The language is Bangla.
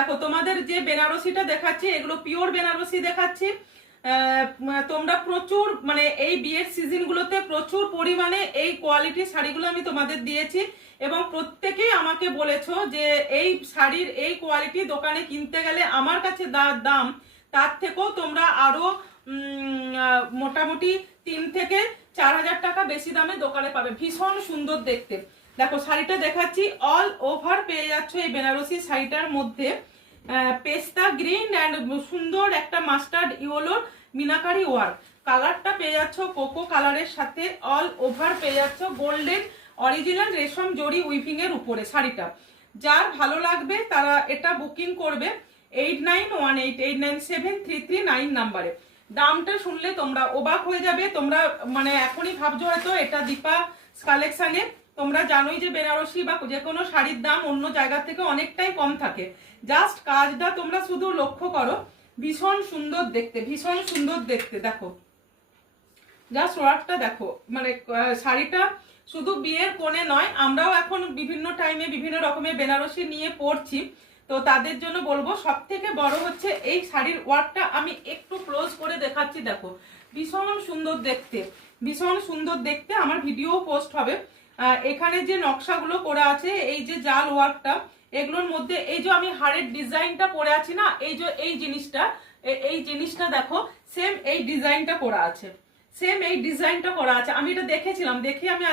দেখো তোমাদের যে বেনারসিটা দেখাচ্ছি এগুলো পিওর বেনারসি দেখাচ্ছি। তোমরা প্রচুর মানে এই বিয়ের সিজনগুলোতে প্রচুর পরিমাণে এই কোয়ালিটির শাড়িগুলো আমি তোমাদের দিয়েছি এবং প্রত্যেকেই আমাকে বলেছো যে এই শাড়ির এই কোয়ালিটি দোকানে কিনতে গেলে আমার কাছে দাম তার থেকেও তোমরা আরো মোটামুটি 3 থেকে 4,000 টাকা বেশি দামে দোকানে পাবে। ভীষণ সুন্দর দেখতে। দেখো শাড়িটা দেখাচ্ছি, অল ওভার পেয়ে যাচ্ছ এই বেনারসি শাড়িটার মধ্যে পেস্তা গ্রিন অ্যান্ড সুন্দর একটা মাস্টার্ড ইয়েলোর মিনাকারি ওয়ার্ক। কালারটা পেয়ে যাচ্ছ কোকো কালারের সাথে, অল ওভার পেয়ে যাচ্ছ গোল্ডেন অরিজিনাল রেশম জরি উইভিং এর উপরে শাড়িটা। যার ভালো লাগবে তারা এটা বুকিং করবে 8918897339 নাম্বারে। দামটা শুনলে তোমরা অবাক হয়ে যাবে। তোমরা মানে এখনই ভাবছো হয়তো এটা দীপা কালেকশনে। তোমরা জানোই যে বেনারসি বা যে কোনো শাড়ির দাম অন্য জায়গা থেকে অনেকটাই কম থাকে। জাস্ট কাজটা তোমরা শুধু লক্ষ্য করো, ভীষণ সুন্দর দেখতে, ভীষণ সুন্দর দেখতে। দেখো জাস্ট ওয়ার্কটা দেখো, মানে শাড়িটা শুধু বিয়ের কোণে নয়, আমরাও এখন বিভিন্ন টাইমে বিভিন্ন রকমের বেনারসি নিয়ে পড়ছি, তো তাদের জন্য বলবো সব থেকে বড় হচ্ছে এই শাড়ির ওয়ার্কটা আমি একটু ক্লোজ করে দেখাচ্ছি। দেখো ভীষণ সুন্দর দেখতে, ভীষণ সুন্দর দেখতে। আমার ভিডিও পোস্ট হবে। এখানে যে নকশাগুলো করা আছে, এই যে জাল ওয়ার্কটা, এগুলোর মধ্যে এই যে আমি হাড়ের ডিজাইনটা পরে আছি না, এই যে এই জিনিসটা দেখো সেম এই ডিজাইনটা করা আছে, সেম এই ডিজাইনটা করা আছে। আমি এটা দেখেছিলাম, দেখে আমি